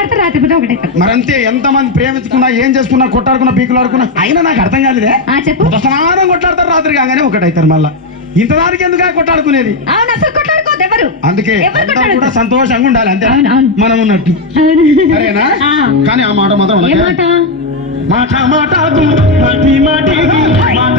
కొట్లాడతారు రాత్రిపూట ఒకటైతారు. మరంతే, ఎంతమంది ప్రేమించుకున్నా ఏం చేసుకున్నా కొట్టాడుకున్నా పీకులాడుకున్నా అయినా నాకు అర్థం కాలేదే. చెప్పు. స్నానం కొట్లాడతారు, రాత్రి కాగానే ఒకటైతారు. మళ్ళా ఇంత దానికి ఎందుకు కొట్టాడుకునేది? అవును, అసలు కొట్లాడుకోవద్దు ఎవరు. అందుకే అందరూ కూడా సంతోషంగా ఉండాలి, అంతే మనం ఉన్నట్టు. సరేనా? కానీ ఆ మాట మాత్రం ఏ మాట? మాట మాట మాటి మాటి మాట